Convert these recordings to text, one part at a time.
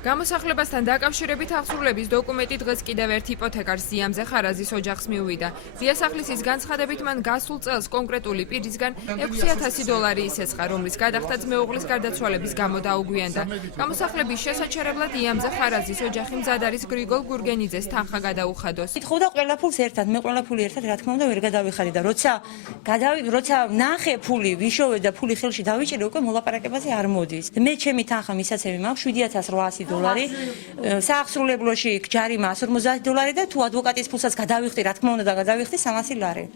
გამოსახლებასთან დაკავშირებით აღსრულების დოკუმენტი დღეს კიდევ ერთ იპოთეკარს ზიამზე ხარაზის ოჯახს მიუვიდა. ზიასახლისის განცხადებით მან გასულ წელს კონკრეტული პირისგან $6,000 ისესხა, რომლის გადახდაც მეუღლის გარდაცვალების გამო დაუგვიანდა. გამოსახლების შესაჩერებლად იამზე ხარაზის ოჯახი მზად არის გრიგოლ გურგენიძეს თანხა გადაუხადოს. ითხოვდა ყველაფულს ერთად, მე ყველაფული ერთად, რა თქმა უნდა, ვერ გადავიხადე და როცა ნახე ფული, ვიშოვე და ფული ხელში დავიჭირე, უკვე მოლაპარაკებაზე არ მოდის. მე ჩემი თანხა მისაცემი მაქვს $7,800 საახსრულებლოში ჯარიმა $150 და თუ ადვოკატის ფულსაც გადავიხდი, რა თქმა უნდა და გადავიხდი $300.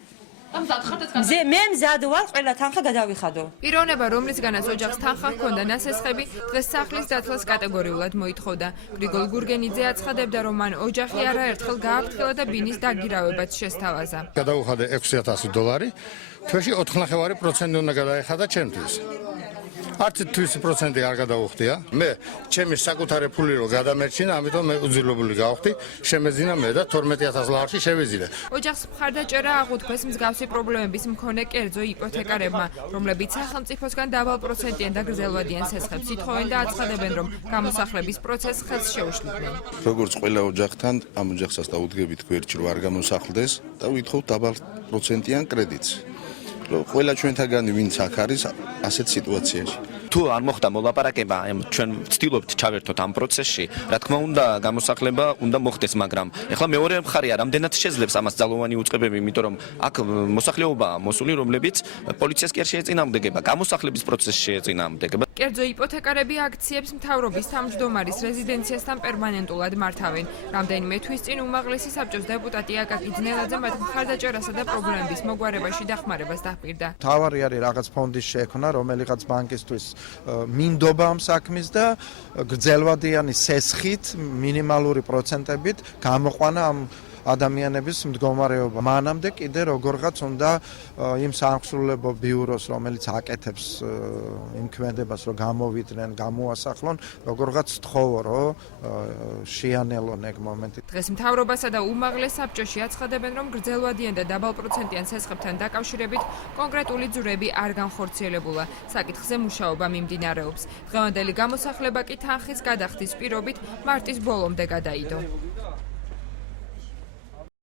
მე მზად ვარ ყველა თანხა გადავიხადო. პიროვნება, რომლისგანაც ოჯახს თანხა ჰქონდა ნასესხები, დღეს სახლის დაცვას კატეგორიულად მოითხოვდა. გრიგოლ გურგენიძე აცხადებდა, რომ მან ოჯახი არაერთხელ გააფრთხილა და ბინის დაგირავებაც შესთავაზა. გადაუხადე $6,000, თვეში 4.5% უნდა გადაეხადა ჩემთვის. არც თვის პროცენტი არ გადაუხდია. მე ჩემი საკუთარი ფული რო გადამერჩინა, ამიტომ მე უძილობელი გავხდი, შემეძინა მე და $12,000 შევიზიდე. ოჯახს მხარდაჭერა აღუთქვეს მსგავსი პრობლემების მქონე კერძო იპოთეკარებმა, რომლებიც სახელმწიფოსგან დაბალ პროცენტიან და გრძელვადიან სესხებს ითხოვენ და აცხადებენ, რომ გამოსახლების პროცესს ხელს შეუშლიდნენ. როგორც ყველა ოჯახთან, ამ ოჯახსაც დაუდგებით გვერდში რომ არ გამოსახლდეს და ვითხოვთ დაბალ პროცენტიან კრედიტს. ყველა ჩვენთაგანი ვინც აქ არის ასეთ სიტუაციაში. თუ არ მოხდა მოლაპარაკება, ჩვენ ვცდილობთ ჩავერთოთ ამ პროცესში. რა თქმა უნდა, გამოსახლება უნდა მოხდეს, მაგრამ ეხლა მეორე მხარეა, რამდენად შეძლებს ამას ძალოვანი უწყებები, იმიტომ რომ აქ მოსახლეობაა მოსული, რომლებიც პოლიციას კი არ შეეწინააღმდეგება, გამოსახლების პროცესს შეეწინააღმდეგება. კერძო იპოთეკარები აქციებს მთავრობის თავმჯდომარის რეზიდენციასთან პერმანენტულად მართავენ. რამდენიმე თვის წინ უმაღლესი საბჭოს დეპუტატი აკაკი ძნელაძე მათ მხარდაჭერასა და პრობლემების მოგვარებაში დახმარებას დაჰპირდა. თავარი არის რაღაც ფონდის შექმნა, რომელიღაც ბანკისთვის მინდობა ამ საქმის და გრძელვადიანი სესხით, მინიმალური პროცენტებით გამოყვანა ამ ადამიანების მდგომარეობა. მანამდე კიდე როგორღაც უნდა იმ საახსრულებო ბიუროს, რომელიც აკეთებს იმ ქმედებას, რომ გამოვიდნენ, გამოასახლონ, როგორღაც თხოვო, რომ შეანელონ ეგ მომენტი. დღეს მთავრობასა და უმაღლეს საბჭოში აცხადებენ, რომ გრძელვადიან და დაბალპროცენტიან სესხებთან დაკავშირებით კონკრეტული ძვრები არ განხორციელებულა. საკითხზე მუშაობა მიმდინარეობს. დღევანდელი გამოსახლება კი თანხის გადახდის პირობით მარტის ბოლომდე გადაიდო.